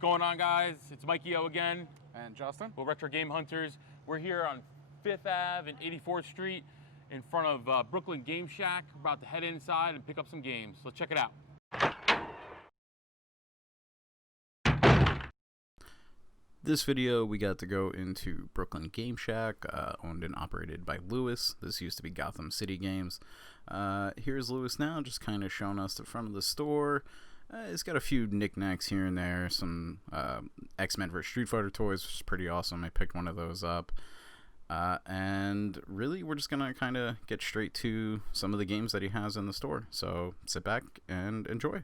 going on, guys? It's Mikey O again. And Justin. We're Retro Game Hunters. We're here on 5th Ave and 84th Street in front of Brooklyn Game Shack. We're about to head inside and pick up some games. Let's check it out. This video, we got to go into Brooklyn Game Shack, owned and operated by Lewis. This used to be Gotham City Games. Here's Lewis now, just kind of showing us the front of the store. It's got a few knickknacks here and there, some X-Men vs. Street Fighter toys, which is pretty awesome. I picked one of those up. And really, we're just going to kind of get straight to some of the games that he has in the store. So sit back and enjoy.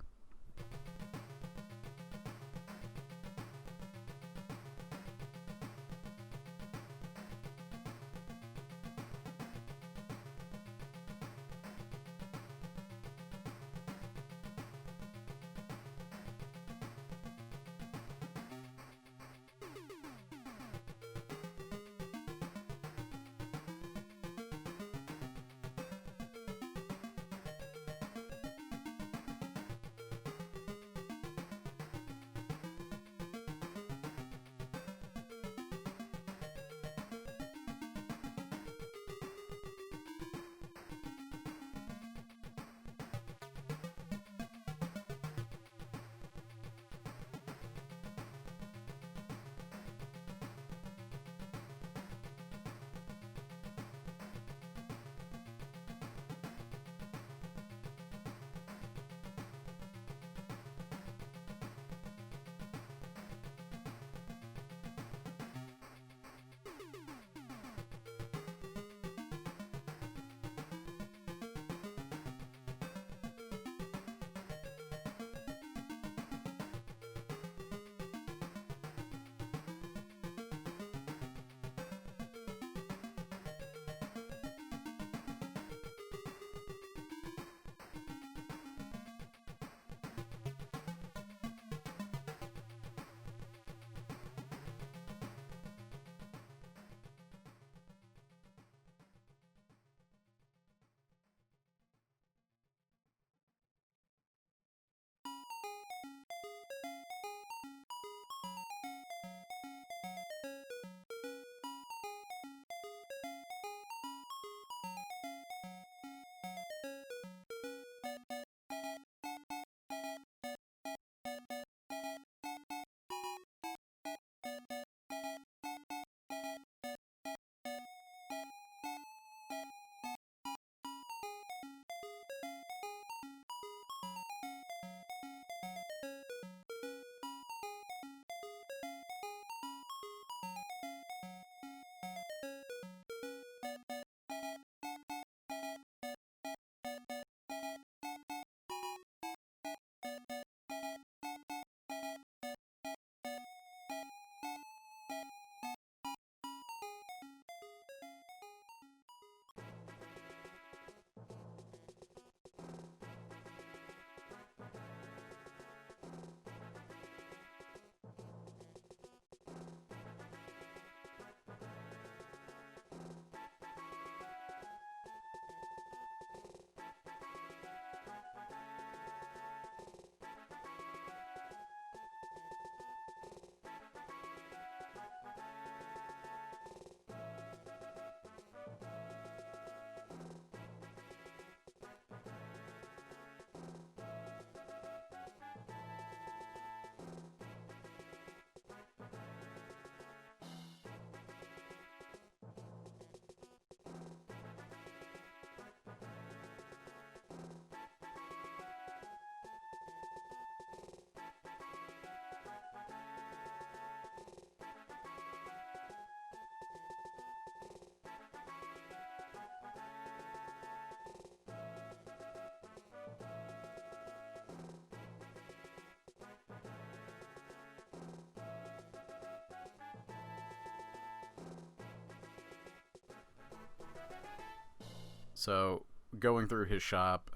So going through his shop,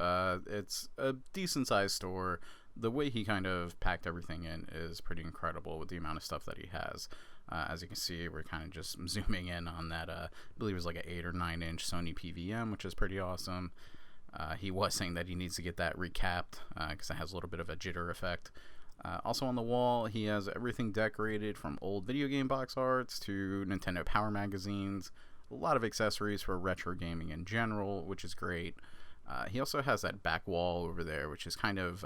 it's a decent sized store. The way he kind of packed everything in is pretty incredible with the amount of stuff that he has. As you can see, we're kind of just zooming in on that, I believe it was like an 8 or 9 inch Sony PVM, which is pretty awesome. He was saying that he needs to get that recapped because it has a little bit of a jitter effect. Also on the wall, he has everything decorated from old video game box arts to Nintendo Power magazines. A lot of accessories for retro gaming in general, which is great. He also has that back wall over there, which is kind of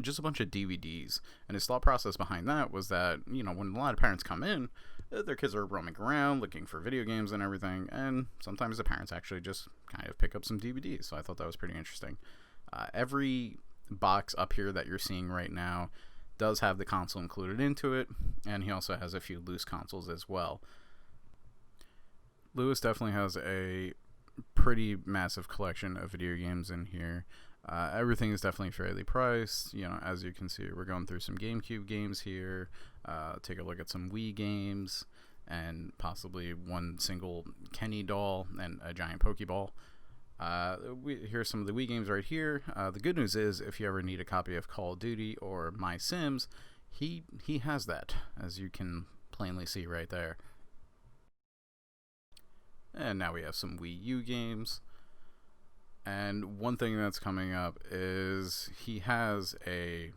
just a bunch of DVDs. And his thought process behind that was that, you know, when a lot of parents come in, their kids are roaming around looking for video games and everything. And sometimes the parents actually just kind of pick up some DVDs. So I thought that was pretty interesting. Every box up here that you're seeing right now does have the console included into it. And he also has a few loose consoles as well. Lewis definitely has a pretty massive collection of video games in here. Everything is definitely fairly priced. You know, as you can see, we're going through some GameCube games here. Take a look at some Wii games and possibly one single Kenny doll and a giant Pokeball. Here's some of the Wii games right here. The good news is, if you ever need a copy of Call of Duty or My Sims, he has that, as you can plainly see right there. And now we have some Wii U games. And one thing that's coming up is he has a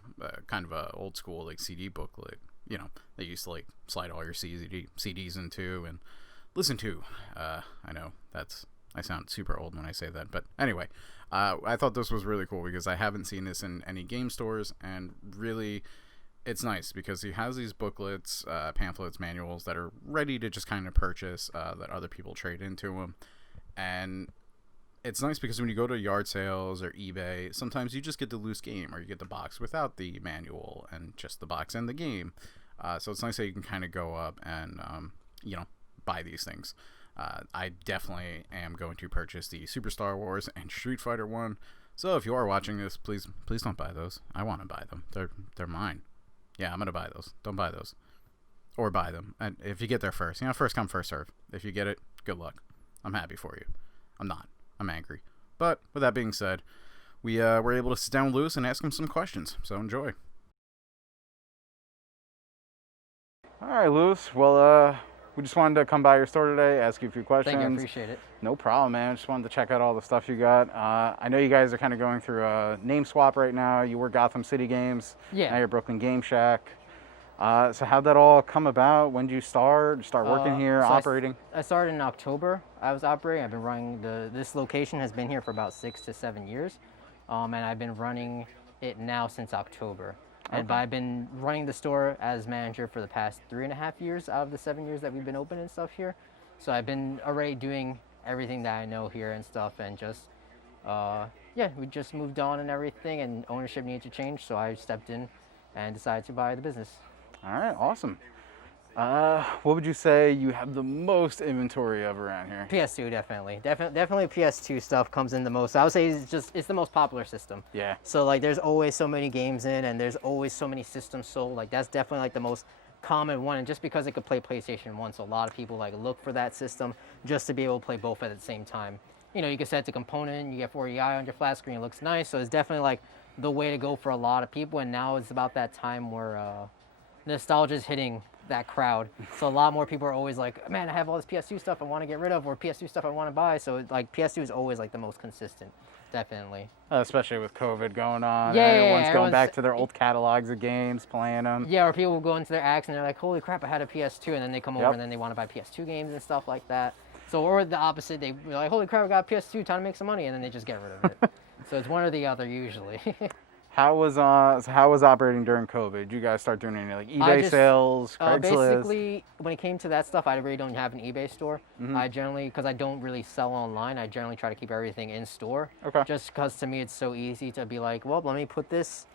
kind of a old school like CD booklet. You know, they used to like slide all your CDs into and listen to. I know I sound super old when I say that, but anyway, I thought this was really cool because I haven't seen this in any game stores, and really, it's nice because he has these booklets, pamphlets, manuals that are ready to just kind of purchase, that other people trade into them. And it's nice because when you go to yard sales or eBay, sometimes you just get the loose game, or you get the box without the manual and just the box and the game. So it's nice that you can kind of go up and, you know, buy these things. I definitely am going to purchase the Super Star Wars and Street Fighter one. So if you are watching this, please don't buy those. I want to buy them. They're mine. Yeah, I'm going to buy those. Don't buy those. Or buy them. And if you get there first. You know, first come, first serve. If you get it, good luck. I'm happy for you. I'm not. I'm angry. But with that being said, we were able to sit down with Lewis and ask him some questions. So enjoy. All right, Lewis. Well, we just wanted to come by your store today, ask you a few questions. Thank you. I appreciate it. No problem, man. Just wanted to check out all the stuff you got. I know you guys are kind of going through a name swap right now. You were Gotham City Games. Yeah. Now you're Brooklyn Game Shack. So how'd that all come about? When did you start working here, operating? I started in October. I was operating. I've been running this location has been here for about 6 to 7 years. And I've been running it now since October. Okay. But I've been running the store as manager for the past 3.5 years out of the 7 years that we've been open and stuff here. So I've been already doing everything that I know here and stuff, and just, we just moved on and everything, and ownership needed to change, so I stepped in and decided to buy the business. All right, awesome. What would you say you have the most inventory of around here? PS2, definitely. Definitely PS2 stuff comes in the most. I would say it's the most popular system. Yeah. So like there's always so many games in, and there's always so many systems sold. Like that's definitely like the most common one, and just because it could play PlayStation 1, so a lot of people like look for that system just to be able to play both at the same time. You know, you can set the component, you get 40i on your flat screen, it looks nice, so it's definitely like the way to go for a lot of people, and now it's about that time where nostalgia is hitting that crowd. So a lot more people are always like, man, I have all this PS2 stuff I want to get rid of, or PS2 stuff I want to buy. So like PS2 is always like the most consistent, definitely. Especially with COVID going on. Yeah, everyone's going back to their old catalogs of games, playing them. Yeah, or people will go into their acts and they're like, holy crap, I had a PS2, and then they come over and then they want to buy PS2 games and stuff like that. So, or the opposite, they're like, holy crap, I got a PS2, time to make some money, and then they just get rid of it. So it's one or the other usually. How was operating during COVID? Did you guys start doing any like eBay sales, Craigslist? Basically, when it came to that stuff, I really don't have an eBay store. I generally, because I don't really sell online, I generally try to keep everything in store. Okay. Just because to me it's so easy to be like, well, let me put this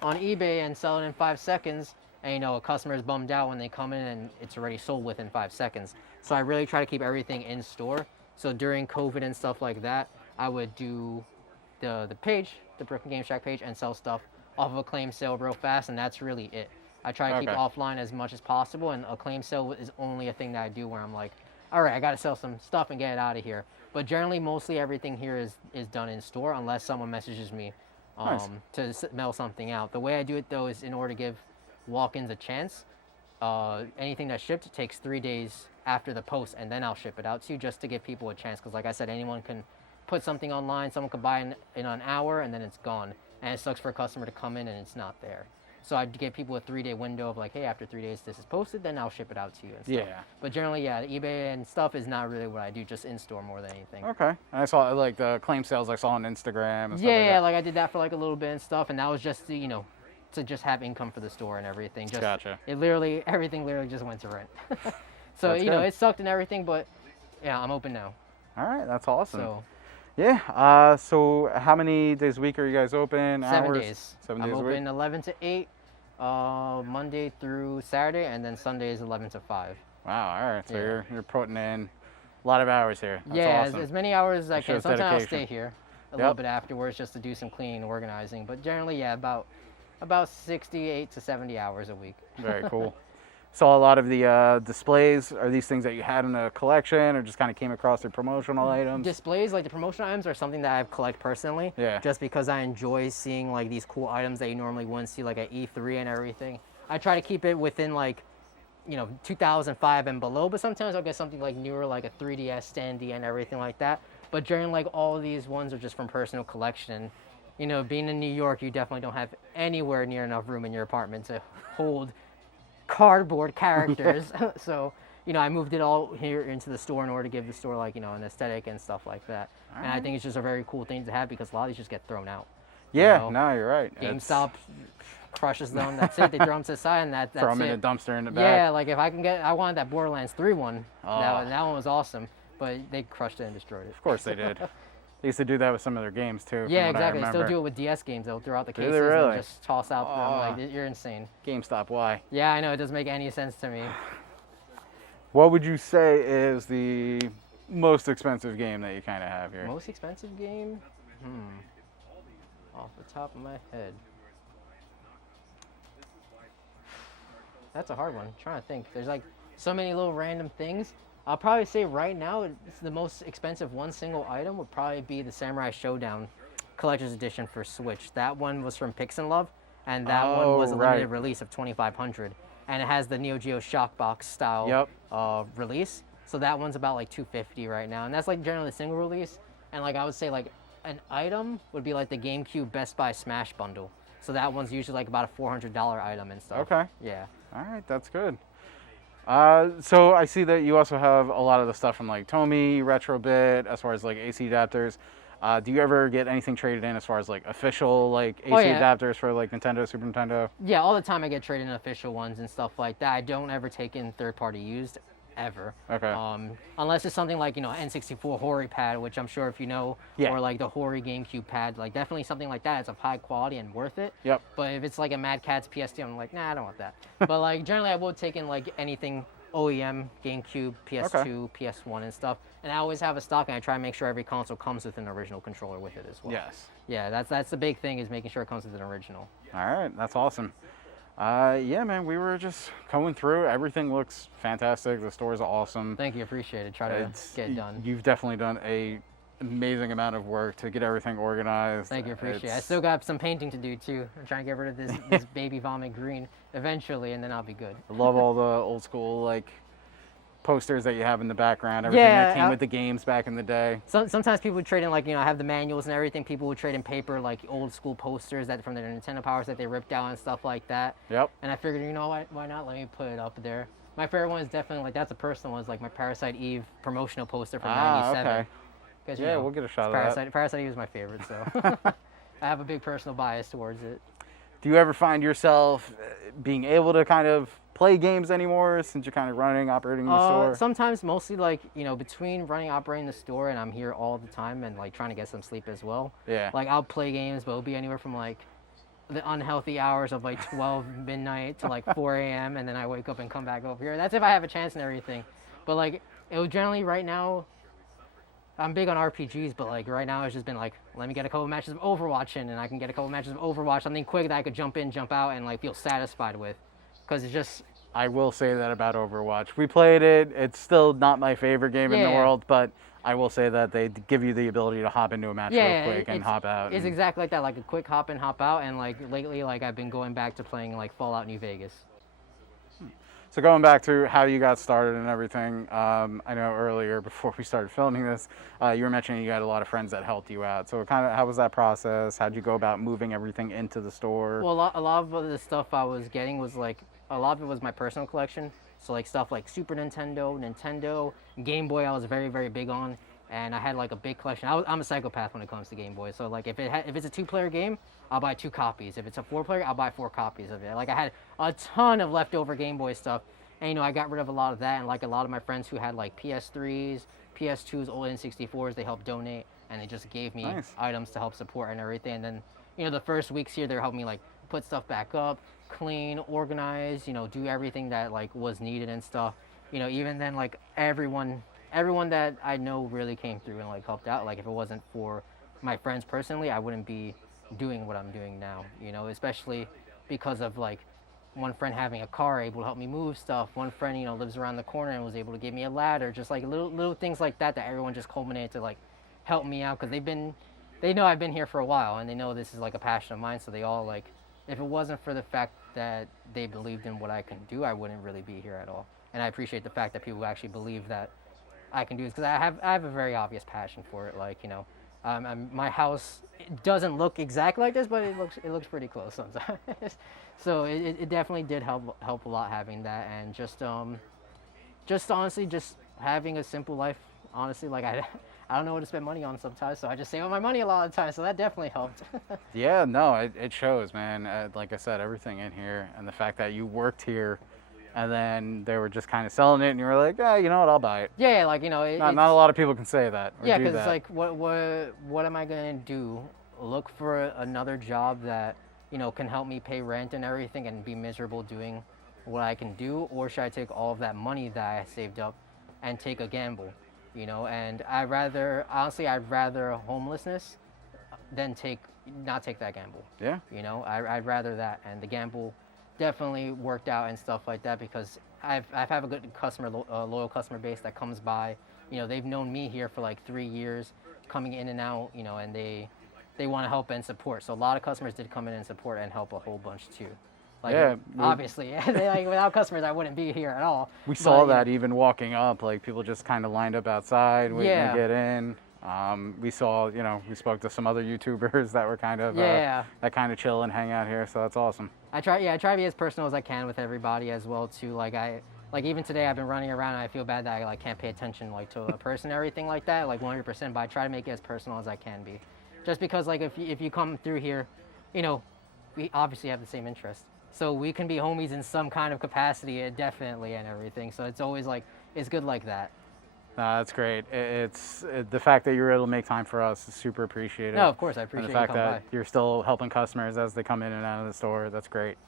on eBay and sell it in 5 seconds. And you know, a customer is bummed out when they come in and it's already sold within 5 seconds. So I really try to keep everything in store. So during COVID and stuff like that, I would do the page, the Brooklyn Game Shack page, and sell stuff off of a claim sale real fast, and that's really it. I try to keep offline as much as possible, and a claim sale is only a thing that I do where I'm like, all right, I got to sell some stuff and get it out of here. But generally, mostly everything here is done in store unless someone messages me to mail something out. The way I do it, though, is in order to give walk-ins a chance. Anything that's shipped takes 3 days after the post, and then I'll ship it out to you just to give people a chance, because like I said, anyone can put something online, someone could buy in an hour, and then it's gone. And it sucks for a customer to come in and it's not there. So I'd give people a 3-day window of like, hey, after 3 days this is posted, then I'll ship it out to you and stuff. Yeah. But generally, yeah, the eBay and stuff is not really what I do, just in-store more than anything. Okay. And I saw like the claim sales I saw on Instagram and stuff Yeah, like that. like I did that for like a little bit and stuff, and that was just to, to just have income for the store and everything. Just, Gotcha. Everything literally just went to rent. So, That's good. it sucked and everything, but yeah, I'm open now. All right, that's awesome. So, Yeah. So how many days a week are you guys open? 7 Hours? days. 7 I'm days a week. open 11 to 8, Monday through Saturday, and then Sunday is 11 to 5. Wow. All right. So Yeah. you're putting in a lot of hours here. That's Yeah, awesome. as many hours as I That can. shows Sometimes I'll dedication. stay here a Yep. little bit afterwards just to do some cleaning and organizing. But generally, yeah, about 68 to 70 hours a week. Very cool. Saw a lot of the displays. Are these things that you had in a collection or just kind of came across through promotional items? Displays, like the promotional items, are something that I've collect personally. Yeah. Just because I enjoy seeing like these cool items that you normally wouldn't see like at E3 and everything. I try to keep it within like, 2005 and below, but sometimes I'll get something like newer, like a 3DS standee and everything like that. But generally, like all of these ones are just from personal collection. Being in New York, you definitely don't have anywhere near enough room in your apartment to hold cardboard characters. So, I moved it all here into the store in order to give the store like, an aesthetic and stuff like that. And I think it's just a very cool thing to have because a lot of these just get thrown out. Yeah, no, you're right. GameStop crushes them. That's it. They throw them to the side and that's throw them it. in a dumpster in the back. Yeah, like if I wanted that Borderlands 3 one. Oh. That one was awesome, but they crushed it and destroyed it. Of course they did. They used to do that with some of their games too. from Yeah, what I exactly. They still remember. do it with DS games. They'll throw out the Do cases they really? and just toss out them. Oh. Like, you're insane. GameStop, why? Yeah, I know. It doesn't make any sense to me. What would you say is the most expensive game that you kind of have here? Most expensive game? Off the top of my head. That's a hard one. I'm trying to think. There's like so many little random things. I'll probably say right now it's the most expensive one single item would probably be the Samurai Showdown Collector's Edition for Switch. That one was from Pix and Love, and that one was a limited release of 2,500, and it has the Neo Geo Shockbox style release. So that one's about like 250 right now, and that's like generally a single release. And like I would say like an item would be like the GameCube Best Buy Smash bundle. So that one's usually like about a $400 item and stuff. Okay. Yeah. All right, that's good. So I see that you also have a lot of the stuff from like Tomy, Retrobit, as far as like AC adapters. Do you ever get anything traded in as far as like official like AC adapters for like Nintendo, Super Nintendo? Yeah, all the time I get traded in official ones and stuff like that. I don't ever take in third-party used, ever. Okay. Unless it's something like, N64 Hori pad, which I'm sure if you know, or like the Hori GameCube pad, like definitely something like that is of high quality and worth it. Yep. But if it's like a Mad Catz PSD, I'm like, nah, I don't want that. But like generally I will take in like anything OEM, GameCube, PS2, PS1 and stuff. And I always have a stock and I try to make sure every console comes with an original controller with it as well. Yes. Yeah, that's the big thing is making sure it comes with an original. All right, that's awesome. Yeah, man, we were just going through. Everything looks fantastic. The store's awesome. Thank you, appreciate it. Try to get it done. You've definitely done a amazing amount of work to get everything organized. Thank you, appreciate it. I still got some painting to do too. I'm trying to get rid of this baby vomit green eventually, and then I'll be good. I love all the old school like posters that you have in the background. Everything that came with the games back in the day. Sometimes people would trade in like I have the manuals and everything. People would trade in paper like old school posters that from the Nintendo powers that they ripped out and stuff like that. Yep. And I figured, why not? Let me put it up there. My favorite one is definitely like that's a personal one. Is like my Parasite Eve promotional poster from '97. Okay. Yeah, we'll get a shot of that. Parasite Eve is my favorite, so I have a big personal bias towards it. Do you ever find yourself being able to kind of play games anymore since you're kind of operating the store? Sometimes, mostly like, between operating the store and I'm here all the time and like trying to get some sleep as well. Yeah. Like I'll play games, but it'll be anywhere from like the unhealthy hours of like 12 midnight to like 4 a.m. and then I wake up and come back over here. That's if I have a chance and everything. But like, it will generally right now, I'm big on RPGs, but like right now it's just been like, let me get a couple matches of Overwatch in and I can get a couple matches of Overwatch, something quick that I could jump in, jump out and like feel satisfied with. Because it's just... I will say that about Overwatch. We played it. It's still not my favorite game in the world, but I will say that they give you the ability to hop into a match real quick and hop out. It's exactly like that, like a quick hop in, hop out, and like lately like I've been going back to playing like Fallout New Vegas. So going back to how you got started and everything, I know earlier before we started filming this, you were mentioning you had a lot of friends that helped you out. So how was that process? How'd you go about moving everything into the store? Well, a lot of the stuff I was getting was like, a lot of it was my personal collection. So like stuff like Super Nintendo, Game Boy I was very, very big on. And I had like a big collection. I'm a psychopath when it comes to Game Boy. So like if it's a 2-player game, I'll buy 2 copies. If it's a 4-player, I'll buy 4 copies of it. Like I had a ton of leftover Game Boy stuff. And, you know, I got rid of a lot of that. And like a lot of my friends who had like PS3s, PS2s, old N64s, they helped donate. And they just gave me items to help support and everything. And then, you know, the first weeks here, they're helping me like put stuff back up, clean, organize, you know, do everything that like was needed and stuff. You know, even then, like everyone that I know really came through and like helped out. Like if it wasn't for my friends personally, I wouldn't be doing what I'm doing now, you know, especially because of like one friend having a car able to help me move stuff. One friend, you know, lives around the corner and was able to give me a ladder, just like little things like that everyone just culminated to like help me out, because they know I've been here for a while and they know this is like a passion of mine. So they all like, if it wasn't for the fact that they believed in what I can do, I wouldn't really be here at all. And I appreciate the fact that people actually believe that I can do this, because I have a very obvious passion for it. Like, you know, my house doesn't look exactly like this, but it looks pretty close sometimes. So it definitely did help a lot having that, and just honestly just having a simple life. Honestly, like I don't know what to spend money on sometimes, so I just save up my money a lot of the time. So that definitely helped. Yeah, no, it shows, man. Like I said, everything in here, and the fact that you worked here, and then they were just kind of selling it, and you were like, yeah, you know what, I'll buy it. Yeah, like, you know, not a lot of people can say that. Yeah, because it's like, what am I gonna do? Look for another job that, you know, can help me pay rent and everything, and be miserable doing what I can do, or should I take all of that money that I saved up and take a gamble? You know, and I'd rather homelessness than not take that gamble. Yeah. You know, I'd rather that, and the gamble definitely worked out and stuff like that, because I've have a good loyal customer base that comes by. You know, they've known me here for like 3 years, coming in and out, you know, and they want to help and support. So a lot of customers did come in and support and help a whole bunch too. Like, yeah, obviously, like, without customers, I wouldn't be here at all. We saw that even walking up, like people just kind of lined up outside waiting to get in. We saw, you know, we spoke to some other YouTubers that were kind of that kind of chill and hang out here. So that's awesome. I try to be as personal as I can with everybody as well too. Like even today, I've been running around and I feel bad that I like can't pay attention like to a person or anything like that, like 100%. But I try to make it as personal as I can be, just because like if you come through here, you know, we obviously have the same interests. So we can be homies in some kind of capacity, definitely, and everything. So it's always like, it's good like that. That's great. It's the fact that you're able to make time for us is super appreciated. No, of course, I appreciate the fact you that you're still helping customers as they come in and out of the store. That's great.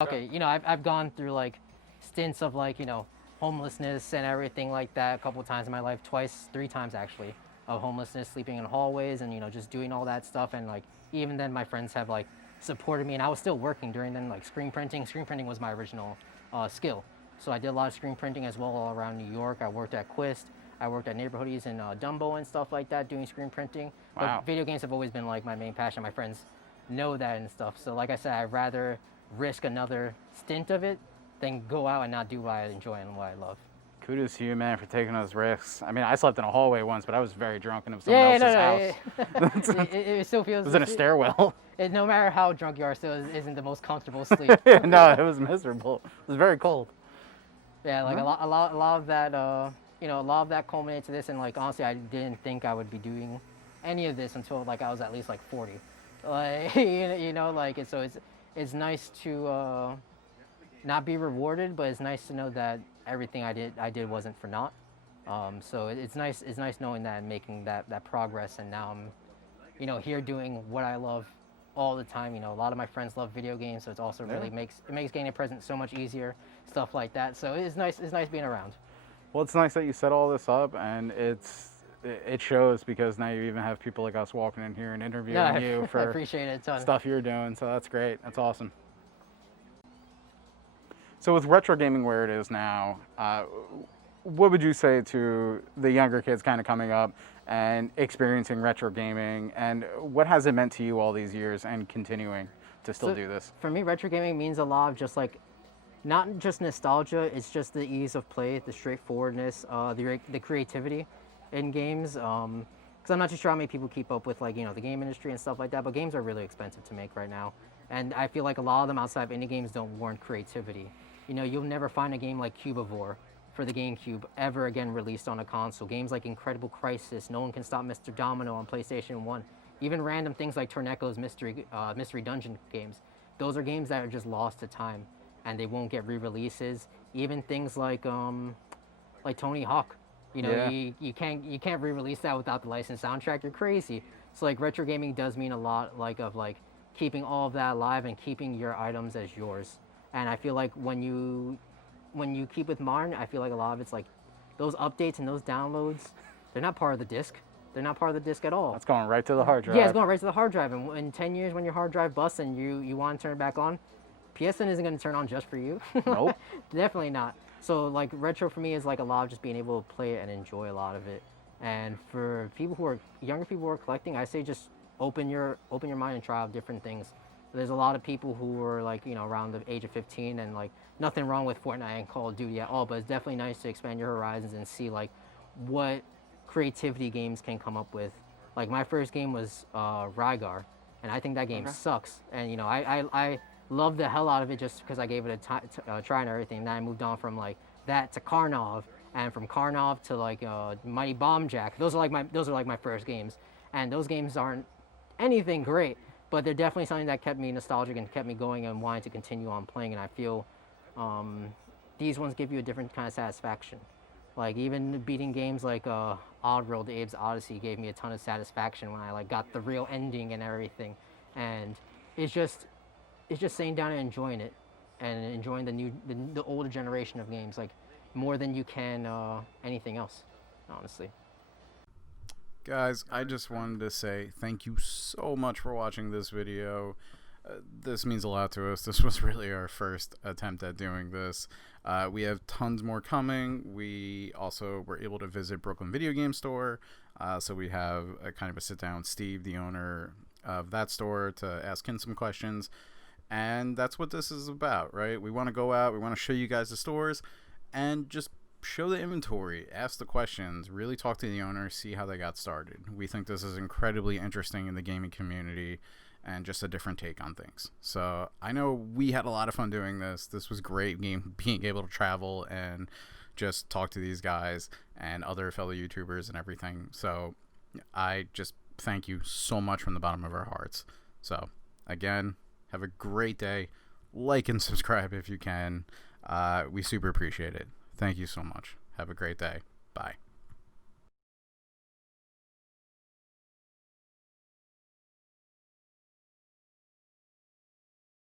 Okay, you know, I've gone through like stints of like, you know, homelessness and everything like that a couple of times in my life, 3 times actually, of homelessness, sleeping in hallways, and, you know, just doing all that stuff. And like, even then my friends have like supported me, and I was still working during then, like screen printing. Screen printing was my original skill. So I did a lot of screen printing as well all around New York. I worked at Quist. I worked at neighborhoods in Dumbo and stuff like that, doing screen printing. Wow. But video games have always been like my main passion. My friends know that and stuff. So like I said, I'd rather risk another stint of it than go out and not do what I enjoy and what I love. Kudos to you, man, for taking those risks. I mean, I slept in a hallway once, but I was very drunk and it was someone else's house. It still feels... It was in a stairwell. No matter how drunk you are, still isn't the most comfortable sleep. No, it was miserable. It was very cold. Yeah, like a lot of that, you know, a lot of that culminated to this, and like honestly, I didn't think I would be doing any of this until like I was at least like 40. Like you know, like it's nice to not be rewarded, but it's nice to know that everything I did wasn't for naught. So it's nice knowing that and making that progress, and now I'm, you know, here doing what I love all the time. You know, a lot of my friends love video games, so it's also really makes getting a present so much easier, stuff like that. So it's nice being around. Well, it's nice that you set all this up, and it shows, because now you even have people like us walking in here and interviewing you for I appreciate it a ton. Stuff you're doing. So that's great. That's awesome. So with retro gaming where it is now, what would you say to the younger kids kind of coming up and experiencing retro gaming, and what has it meant to you all these years and continuing to still do this? For me, retro gaming means a lot of just like not just nostalgia, it's just the ease of play, the straightforwardness, the creativity in games. Because I'm not too sure how many people keep up with, like, you know, the game industry and stuff like that, but games are really expensive to make right now. And I feel like a lot of them outside of indie games don't warrant creativity. You know, you'll never find a game like Cubivore for the GameCube ever again released on a console. Games like Incredible Crisis, No One Can Stop Mr. Domino on PlayStation 1. Even random things like Torneco's Mystery Dungeon games. Those are games that are just lost to time, and they won't get re-releases. Even things like Tony Hawk. You know, Yeah. you can't re-release that without the licensed soundtrack. You're crazy. So like retro gaming does mean a lot of keeping all of that alive and keeping your items as yours. And I feel like when you keep with modern, I feel like a lot of it's like those updates and those downloads, they're not part of the disc. They're not part of the disc at all. That's going right to the hard drive. Yeah, it's going right to the hard drive. And in 10 years, when your hard drive busts and you want to turn it back on, PSN isn't going to turn on just for you. Nope. Definitely not. So like retro for me is like a lot of just being able to play it and enjoy a lot of it. And for people who are younger, people who are collecting, I say just open your mind and try out different things. There's a lot of people who are like, you know, around the age of 15, and like nothing wrong with Fortnite and Call of Duty at all, but it's definitely nice to expand your horizons and see like what creativity games can come up with. Like my first game was Rygar, and I think that game sucks. And you know, I love the hell out of it just because I gave it a try and everything. Then I moved on from like that to Karnov, and from Karnov to like Mighty Bomb Jack. Those are like my first games, and those games aren't anything great, but they're definitely something that kept me nostalgic and kept me going and wanting to continue on playing. And I feel these ones give you a different kind of satisfaction. Like even beating games like Oddworld, Abe's Odyssey gave me a ton of satisfaction when I like got the real ending and everything. And it's just sitting down and enjoying it, and enjoying the older generation of games like more than you can anything else, honestly. Guys, I just wanted to say thank you so much for watching this video. This means a lot to us. This was really our first attempt at doing this. We have tons more coming. We also were able to visit Brooklyn Video Game Store. So we have a kind of a sit down with Steve, the owner of that store, to ask him some questions. And that's what this is about, right? We want to go out. We want to show you guys the stores and just show the inventory, ask the questions, really talk to the owner, see how they got started. We think this is incredibly interesting in the gaming community and just a different take on things. So I know we had a lot of fun doing this. This was great being able to travel and just talk to these guys and other fellow YouTubers and everything. So I just thank you so much from the bottom of our hearts. So again, have a great day. Like and subscribe if you can. We super appreciate it. Thank you so much. Have a great day. Bye.